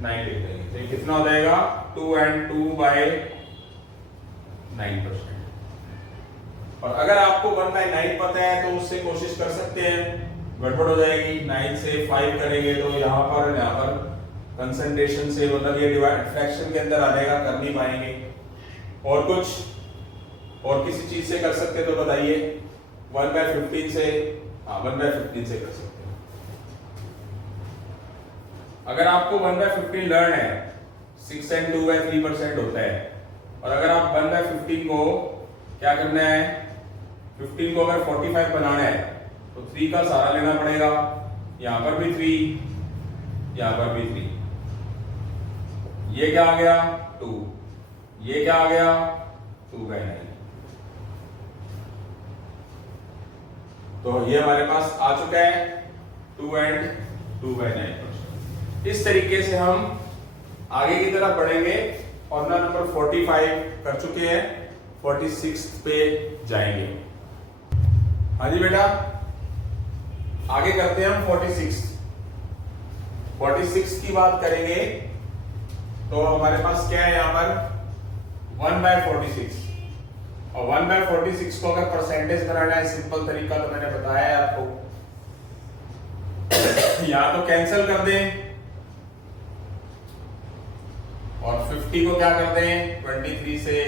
9 लिख देंगे, तो ये कितना हो जाएगा 2 and 2/9%। और अगर आपको 1/9 पता है तो उससे कोशिश कर सकते हैं, गड़बड़ हो जाएगी, 9 से 5 करेंगे तो यहाँ पर कंसंट्रेशन से, मतलब ये डिवाइड फ्रैक्शन के अंदर आ जाएगा, कर नहीं पाएंगे। और कुछ और किसी चीज से कर सकते तो बताइए, 1/15 से, हाँ 1/15 से कर सकते हैं। अगर आपको 1/15 लर्न है, 6 and 2/3% होता है, और अगर आप 1/15 को क्या करना है, 15 को अगर 45 बनाना है तो 3 का सहारा लेना पड़ेगा, यहां पर भी 3, यहां पर भी 3, ये क्या आ गया 2, ये क्या आ गया 2/9। तो ये हमारे पास आ चुका है 2 and 2/9%। इस तरीके से हम आगे की तरफ बढ़ेंगे, फॉर्मूला नंबर 45 कर चुके हैं, 46 पे जाएंगे। हाँ जी बेटा, आगे करते हैं हम 46 की बात करेंगे। तो हमारे पास क्या है यहाँ पर 1/46, और 1/46 को अगर परसेंटेज बनाना है, सिंपल तरीका तो मैंने बताया है आपको, या तो कैंसिल कर दें और 50 को क्या कर दें 23 से,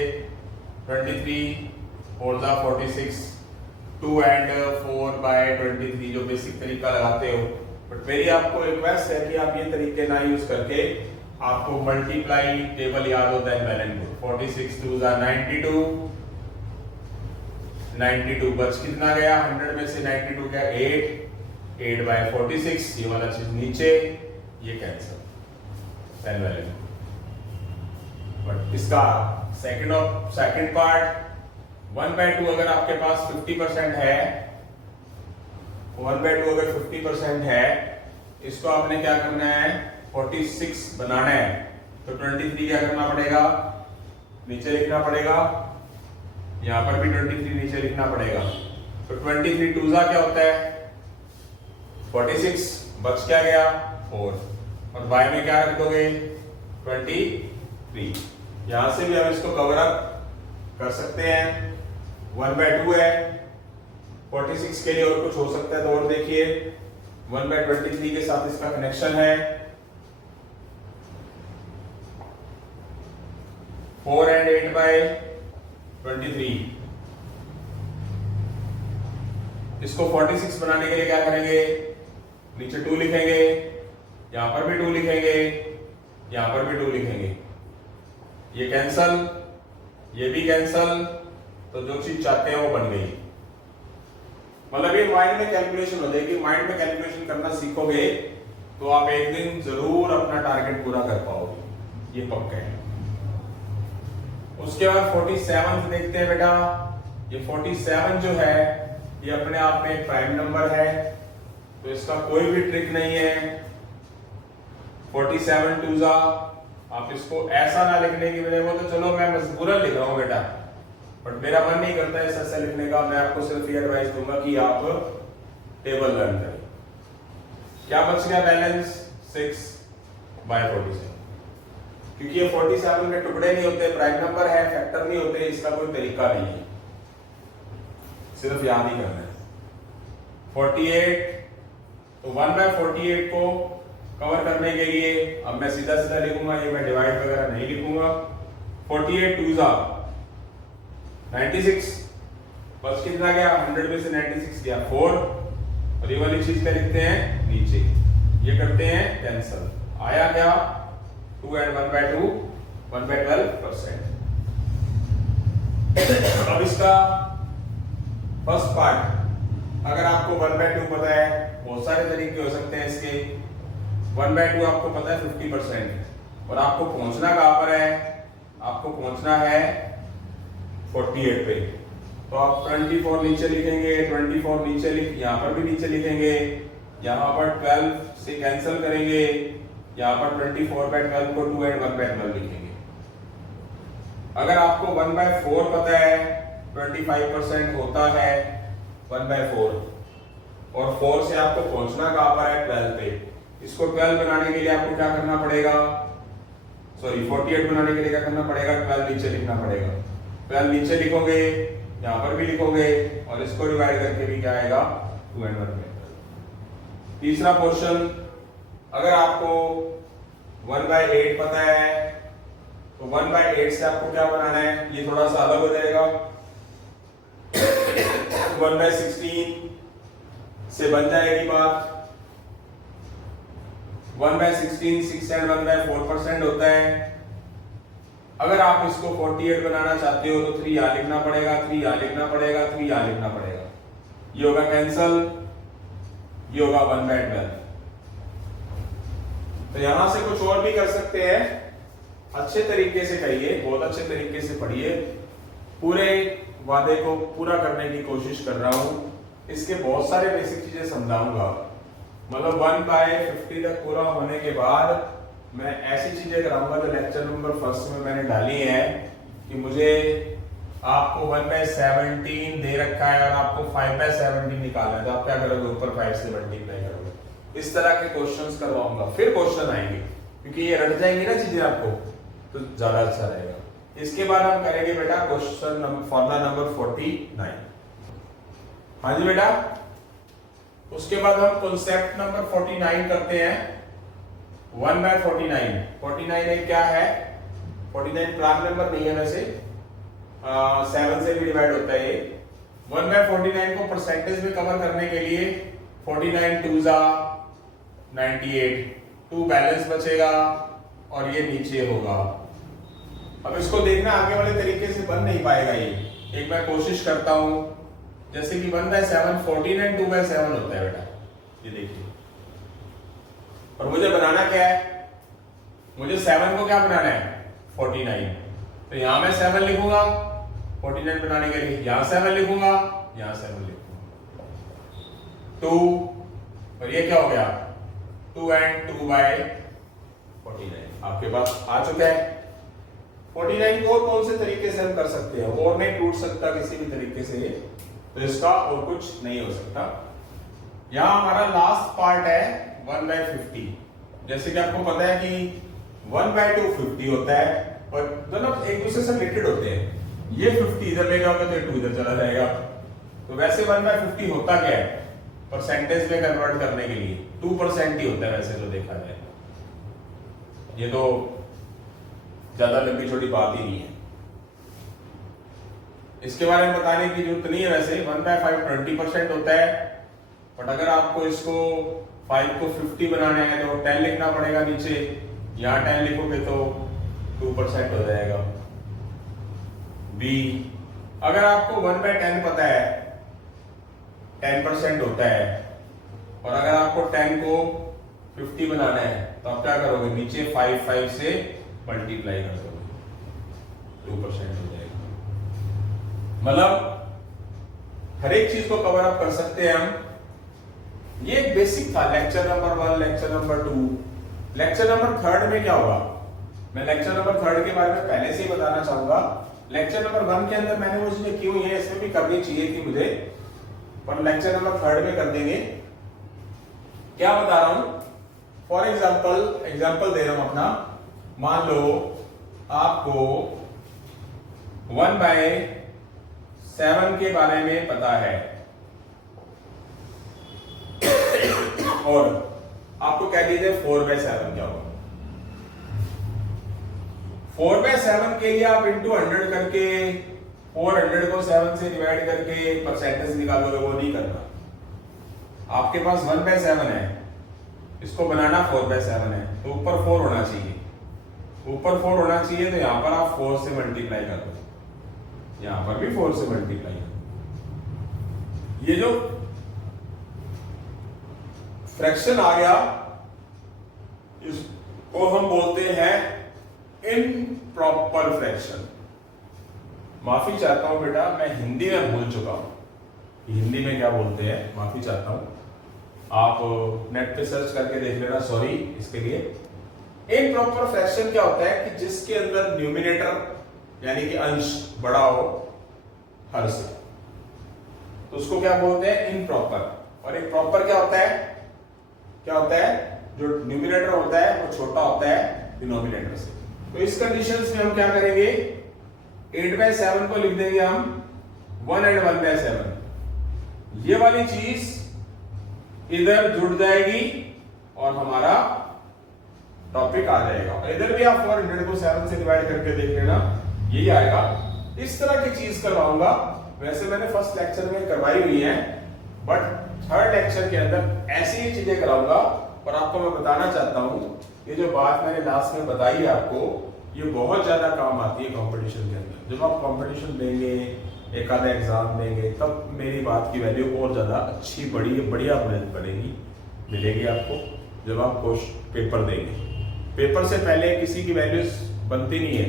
23 4 जा 46, 2 and 4/23 जो बेसिक तरीका लगाते हो। बट मेरी आपको रिक्वेस्ट है कि आप ये तरीके ना यूज करके, आपको मल्टीप्लाई टेबल याद होता है वेल एंड गुड। 46 2 जा 92, 92 बच कितना गया, 100 में से 92 गया 8/46, ये वाला चीज नीचे, ये cancel, well and good. But इसका सेकंड पार्ट 1/2 अगर आपके पास 50% है, 1/2 अगर 50% है, इसको आपने क्या करना है 46 बनाना है, तो 23 क्या करना पड़ेगा, नीचे लिखना पड़ेगा, यहां पर भी 23 नीचे लिखना पड़ेगा। तो 23 2 जा क्या होता है 46, बच क्या गया 4, और बाय में क्या रख दोगे 23। यहां से भी हम इसको कवर अप कर सकते हैं, 1/2 है, 46 के लिए और कुछ हो सकता है तो और देखिए, 1/23 के साथ इसका कनेक्शन है, 4 and 8/23। इसको 46 बनाने के लिए क्या करेंगे, नीचे 2 लिखेंगे, यहां पर भी 2 लिखेंगे, यहां पर भी 2 लिखेंगे, ये कैंसल, ये भी कैंसल, तो जो चीज चाहते हैं वो बन गई। मतलब ये माइंड में कैलकुलेशन हो जाएगी, माइंड में कैलकुलेशन करना सीखोगे तो आप एक दिन जरूर अपना टारगेट पूरा कर पाओगे, ये पक्का है। उसके बाद 47 देखते हैं बेटा। ये 47 जो है ये अपने आप में एक प्राइम नंबर है, तो इसका कोई भी ट्रिक नहीं है। 47 टू जा, आप इसको ऐसा ना लिखने की वजह, वो तो चलो मैं मजबूरन लिख रहा हूं बेटा, बट मेरा मन नहीं करता है ऐसा लिखने का। मैं आपको सिर्फ ये एडवाइस दूंगा कि आप टेबल लर्न करें। क्या बच गया बैलेंस? 6/47, क्योंकि ये 47 के टुकड़े नहीं होते, प्राइम नंबर है, फैक्टर नहीं होते, इसका कोई तरीका नहीं है, सिर्फ याद ही करना है। 48, तो 1/48 को कवर करने के लिए अब मैं सीधा सीधा लिखूंगा, ये मैं डिवाइड वगैरह नहीं लिखूंगा। 48 टू जा 96, बस कितना गया? 100 में से 96 गया 4, और ये वाली चीज क्या लिखते हैं नीचे, ये करते हैं कैंसल। आया क्या? 2 and 1/2 1/12%। अब इसका फर्स्ट पार्ट, अगर आपको 1/2 पता है, बहुत सारे तरीके हो सकते हैं इसके। 1/2 आपको पता है 50%, और आपको पहुंचना कहां पर है? आपको पहुंचना है 48 पे, तो आप 24 नीचे लिखेंगे, 24 नीचे यहां पर भी नीचे लिखेंगे, यहां पर 12 से कैंसिल करेंगे, यहां पर 24/12 को 2 and 1/12 लिखेंगे। अगर आपको 1/4 पता है, 25% होता है 1/4, और 4 से आपको पहुंचना कहां पर है? 12 पे। इसको 12 बनाने के लिए आपको क्या करना पड़ेगा? 48 बनाने के लिए क्या करना पड़ेगा? 12 नीचे लिखना पड़ेगा। 12 नीचे लिखोगे, यहां पर भी लिखोगे, और इसको डिवाइड करके भी क्या आएगा? 2 and 1/12। तीसरा क्वेश्चन, अगर आपको 1/8 पता है, तो 1/8 से आपको क्या बनाना है? ये थोड़ा सा अलग हो जाएगा। 1/16 से बन जाएगी बात। 1/16 6 and 1/4% होता है। अगर आप इसको 48 बनाना चाहते हो, तो 3 यहां लिखना पड़ेगा, 3 यहां लिखना पड़ेगा, 3 यहां लिखना पड़ेगा। ये होगा कैंसल, ये होगा 1/12। तो यहां से कुछ और भी कर सकते हैं, अच्छे तरीके से करिए, बहुत अच्छे तरीके से पढ़िए, पूरे वादे को पूरा करने की कोशिश कर रहा हूं। इसके बहुत सारे बेसिक चीजें समझाऊंगा, मतलब 1/50 तक पूरा होने के बाद मैं ऐसी चीजें कराऊंगा जो लेक्चर नंबर 1 में मैंने डाली है, कि मुझे आपको 1/17 दे रखा है और आपको 5/17 निकालना है, तो आप क्या करोगे? ऊपर 5 से मल्टीप्लाई करोगे। इस तरह के क्वेश्चंस करवाऊंगा, फिर क्वेश्चन आएंगे, क्योंकि ये रट जाएंगी ना चीजें आपको, तो ज्यादा अच्छा रहेगा। इसके बाद हम करेंगे बेटा क्वेश्चन फॉर्मूला नंबर 49। हाँ जी बेटा, उसके बाद हम कॉन्सेप्ट नंबर 49 करते हैं। 1/49, 49 एक क्या है? 49 प्राइम नंबर नहीं है वैसे, 7 से भी डिवाइड होता है ये। 1/49 को परसेंटेज में कवर करने के लिए 49 टू जा 98, 2 बैलेंस बचेगा और ये नीचे होगा। अब इसको देखना, आगे वाले तरीके से बन नहीं पाएगा ये, एक मैं कोशिश करता हूं। जैसे कि 1/7 14 and 2/7 होता है बेटा, ये देखिए, और मुझे बनाना क्या है? मुझे 7 को क्या बनाना है? 49, तो यहां मैं 7 लिखूंगा 49 बनाने के लिए, यहां 7 लिखूंगा, यहां 7 लिखूंगा, 2, और ये क्या हो गया? 2 and 2/49 आपके पास आ चुका है। 49 को कौन से तरीके से हम कर सकते हैं? और नहीं टूट सकता किसी भी तरीके से, तो इसका और कुछ नहीं हो सकता। यहां हमारा लास्ट पार्ट है 1/50। जैसे कि आपको पता है कि 1/2 50 होता है, और दोनों एक दूसरे से रिलेटेड होते हैं। ये 50 इधर ले जाओगे तो 2 इधर चला जाएगा। तो वैसे 1/50 होता क्या है? परसेंटेज में कन्वर्ट करने के लिए 2% ही होता है वैसे तो देखा जाए, ये तो ज्यादा लंबी छोटी बात ही नहीं है, इसके बारे में बताने की जरूरत नहीं है। वैसे 1/5 20% होता है, बट अगर आपको इसको 5 को 50 बनाना है तो 10 लिखना पड़ेगा नीचे, यहां 10 लिखोगे तो 2% हो जाएगा। बी, अगर आपको 1/10 पता है 10% होता है, और अगर आपको 10 को 50 बनाना है तो आप क्या करोगे? नीचे 5 से मल्टीप्लाई कर दोगे, तो 2% हो जाएगा। मतलब हर एक चीज को कवर अप कर सकते हैं हम। ये बेसिक था lecture number 1, lecture number 2। Lecture number 3 में क्या होगा, मैं लेक्चर नंबर 3 के बारे में पहले से ही बताना चाहूंगा। लेक्चर नंबर 1 के अंदर मैंने वो चीजें की हुई है, इसमें भी करनी चाहिए थी मुझे, पर लेक्चर नंबर 3 में कर देंगे। क्या बता रहा हूं, फॉर एग्जाम्पल दे रहा हूं अपना। मान लो आपको 1/7 के बारे में पता है और आपको कह दीजिए 4/7 क्या होगा। 4/7 के लिए आप इंटू 100 करके 400 को 7 से डिवाइड करके परसेंटेज निकालोगे, वो नहीं करना। आपके पास 1/7 है, इसको बनाना 4/7 है, तो ऊपर 4 होना चाहिए। ऊपर 4 होना चाहिए, तो यहां पर आप 4 से मल्टीप्लाई कर दो, यहां पर भी 4 से मल्टीप्लाई कर दो। ये जो फ्रैक्शन आ गया, इसको हम बोलते हैं इम्प्रॉपर फ्रैक्शन। माफी चाहता हूं बेटा, मैं हिंदी में भूल चुका हूं, हिंदी में क्या बोलते हैं, माफी चाहता हूं। आप नेट पे सर्च करके देख लेना, सॉरी इसके लिए। इम्प्रॉपर फ्रैक्शन क्या होता है कि जिसके अंदर न्यूमिनेटर यानी कि अंश बड़ा हो हर से, तो उसको क्या बोलते हैं, इम्प्रॉपर। और एक प्रॉपर क्या होता है, जो न्यूमिनेटर होता है वो छोटा होता है डिनोमिनेटर से। तो इस कंडीशंस में हम क्या करेंगे, 8/7 को लिख देंगे हम 1 and 1/7। ये वाली चीज इधर जुड़ जाएगी और हमारा टॉपिक आ जाएगा। इधर भी आप 400 को 7 से डिवाइड करके देख लेना, यही आएगा। इस तरह की चीज करवाऊंगा। वैसे मैंने फर्स्ट लेक्चर में करवाई हुई है, बट थर्ड लेक्चर के अंदर ऐसी ही चीजें कराऊंगा। और आपको मैं बताना चाहता हूं, ये जो बात मैंने लास्ट में बताई है आपको, ये बहुत ज्यादा काम आती है कंपटीशन के अंदर। जब आप कंपटीशन देंगे, एक आधा एग्जाम देंगे, तब मेरी बात की वैल्यू और ज्यादा अच्छी बढ़िया मिलेगी आपको। जब आप पेपर देंगे, पेपर से पहले किसी की वैल्यू बनती नहीं है।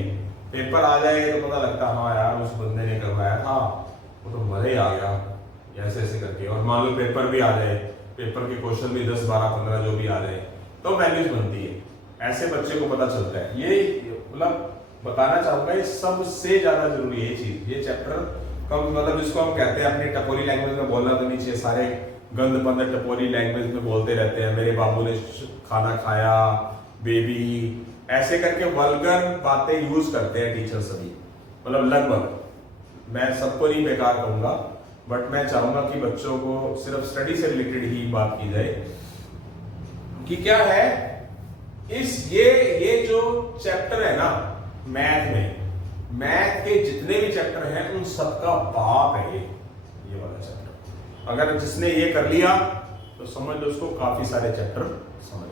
पेपर आ जाए तो पता लगता है हाँ यार उस बंदे ने करवाया था, वो तो मजा ही आ गया, ऐसे ऐसे करके। और मान लो पेपर भी आ जाए, पेपर के क्वेश्चन भी 10, 12, 15 जो भी आ जाए, तो वैल्यूज बनती है। ऐसे बच्चे को पता चलता है। ये मतलब बताना चाहूंगा, ये सबसे ज्यादा जरूरी है चीज। ये चैप्टर कम, मतलब जिसको हम कहते हैं अपनी टपोरी लैंग्वेज में बोलना तो नहीं चाहिए, सारे गंद बंद टपोरी लैंग्वेज में बोलते रहते हैं। मेरे बाबू ने खाना खाया, बेबी, ऐसे करके वल्गर बातें यूज करते हैं टीचर सभी, मतलब लगभग। मैं सबको नहीं बेकार कहूंगा, बट मैं चाहूंगा कि बच्चों को सिर्फ स्टडी से रिलेटेड ही बात की जाए कि क्या है ये जो चैप्टर है ना मैथ में, मैथ के जितने भी चैप्टर हैं उन सबका बाप है ये वाला चैप्टर। अगर जिसने ये कर लिया तो समझ लो उसको काफी सारे चैप्टर समझ